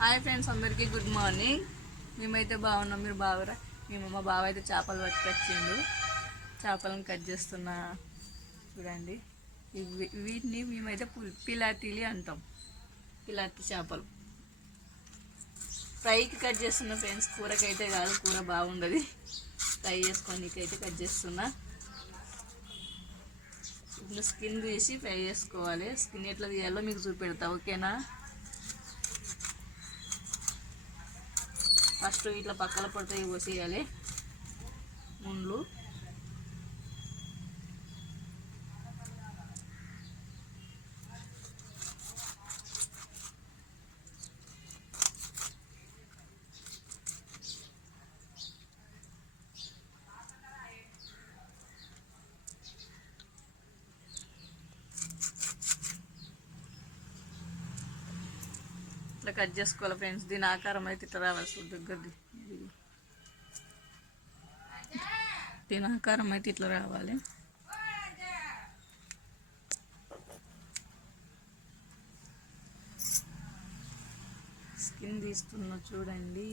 Hi friends అందరికీ good morning. మేమైతే బాగున్నాం. మీరు బాగురా? మేము మా బావ అయితే చేపలు పట్టుకొచ్చిండు. చేపలను కట్ చేస్తున్నా. చూడండి. ఇవి వీటిని మేమైతే పుల్ పిలాటీలి అంటాం. పిలాటి చేపలు. ఫ్రైకి కట్ చేస్తున్నా ఫ్రెండ్స్. కూరకైతే కాదు కూర బాగుండదు. ఫ్రై చేసుకోనికైతే కట్ చేస్తున్నా. ఇప్పుడు స్కిన్ తీసి ఫ్రై చేసుకోవాలి. స్కిన్ ఎట్లా తీయాలో మీకు చూపెడతా ఓకేనా? ఫస్ట్ ఇట్లా పక్కల పడితే పోసేయాలి. ముండ్లు ఇట్లా కట్ చేసుకోవాలి ఫ్రెండ్స్. దీని ఆకారం అయితే ఇట్లా రావాల్సి దగ్గరది. దీని ఆకారం అయితే ఇట్లా రావాలి. స్కిన్ తీస్తున్నా చూడండి.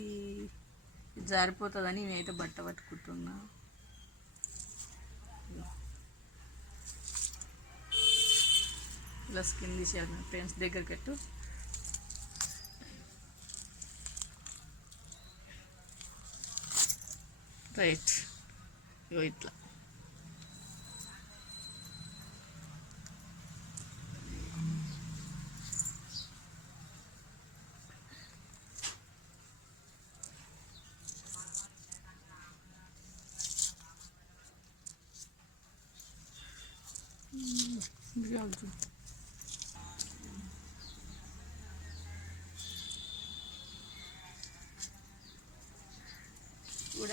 జారిపోతుందని నేనైతే బట్ట పట్టుకుంటున్నా. ఇలా స్కిన్ తీసేయాలి ఫ్రెండ్స్. దగ్గరికి కట్టు wait ஒயிட்டில் Gracias.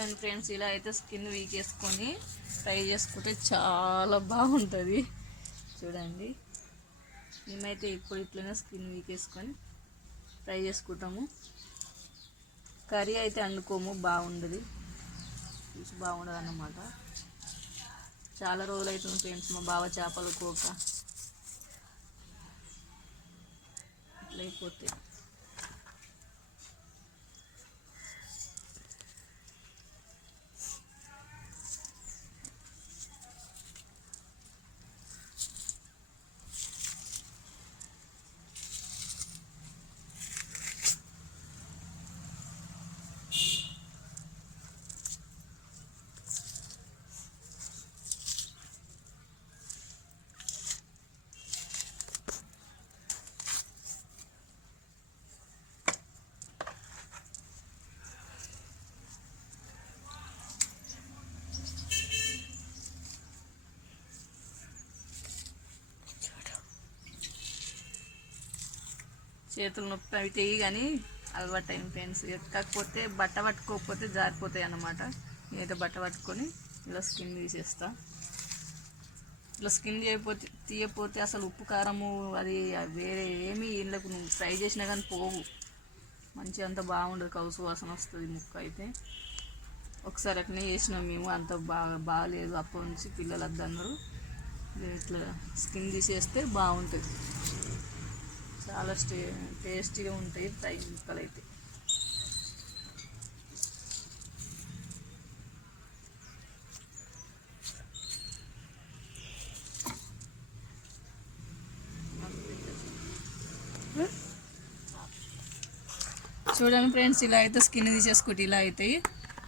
చూడండి ఫ్రెండ్స్ ఇలా అయితే స్కిన్ వీకేసుకొని ఫ్రై చేసుకుంటే చాలా బాగుంటుంది. చూడండి. మేమైతే ఇప్పుడు ఇట్లనే స్కిన్ వీకేసుకొని ఫ్రై చేసుకుంటాము. కర్రీ అయితే వండుకోము బాగుండదు. చూసి బాగుండదు అన్నమాట చాలా రోజులు అవుతుంది ఫ్రెండ్స్ మా బావ చేపలు కోక. ఇట్లా చేతులు నొప్పి అవి కానీ అలవాటు అయిన పెయిన్స్. కాకపోతే బట్ట పట్టుకోకపోతే జారిపోతాయి అన్నమాట. నేనైతే బట్ట పట్టుకొని ఇలా స్కిన్ తీసేస్తా. ఇట్లా స్కిన్ చేయకపోతే తీయకపోతే అసలు ఉప్పు కారము అది వేరే ఏమి ఇళ్ళకు నువ్వు ఫ్రై చేసినా కానీ పోవు. మంచిగా అంత బాగుండదు కౌసు వాసన వస్తుంది ముక్క అయితే. ఒకసారి అట్లనే చేసినాం మేము అంత బాగా బాగాలేదు అప్పటి నుంచి పిల్లలు వద్దన్నారు ఇట్లా స్కిన్ తీసేస్తే బాగుంటుంది. చాలా స్టే టేస్టీగా ఉంటాయి ఫ్రై ముక్కలు అయితే. చూడండి ఫ్రెండ్స్ ఇలా అయితే స్కిన్ తీసేసుకుంటే ఇలా అవుతాయి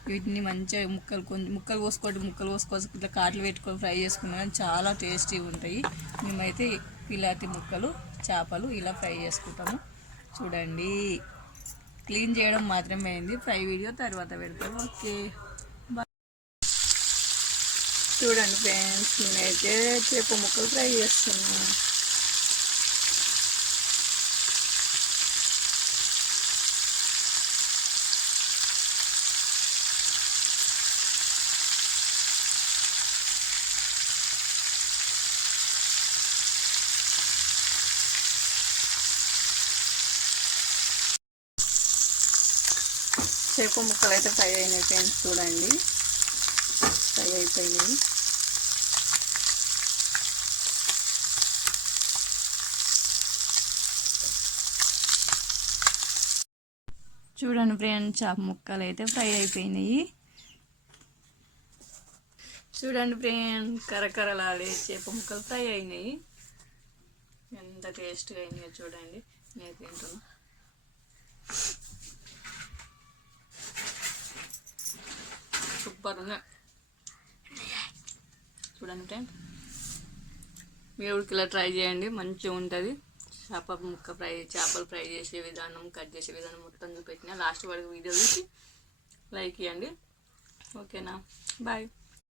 వీటిని మంచిగా ముక్కలు కొంచెం ముక్కలు కోసుకోవడం ముక్కలు కోసుకోవచ్చు ఇట్లా కాట్లు పెట్టుకొని ఫ్రై చేసుకున్నా కానీ చాలా టేస్టీగా ఉంటాయి. మేమైతే పిలాతి ముక్కలు చేపలు ఇలా ఫ్రై చేసుకుంటాము. చూడండి. క్లీన్ చేయడం మాత్రమే అయింది. ఫ్రై వీడియో తర్వాత పెడతాము ఓకే. చూడండి ఫ్రెండ్స్ నేనైతే చేప ముక్కలు ఫ్రై చేస్తున్నాను చేప ముక్కలు అయితే ఫ్రై అయినాయి ఫ్రెండ్స్ చూడండి. ఫ్రై అయిపోయినాయి. చూడండి ఫ్రెండ్స్ చేప ముక్కలు అయితే ఫ్రై అయిపోయినాయి. చూడండి ఫ్రెండ్ కరకరలాడే చేప ముక్కలు ఫ్రై అయినాయి. ఎంత టేస్ట్గా అయినాయో చూడండి. నేను తింటున్నాను సూపర్ ఉన్నాయి చూడండి ఫ్రెండ్ మీరు ఇలా ట్రై చేయండి మంచిగా ఉంటుంది. చేప ముక్క ఫ్రై చేపలు ఫ్రై చేసే విధానం కట్ చేసే విధానం మొత్తం చూపెట్టిన. లాస్ట్ వరకు వీడియో చూసి లైక్ ఇవ్వండి ఓకేనా బాయ్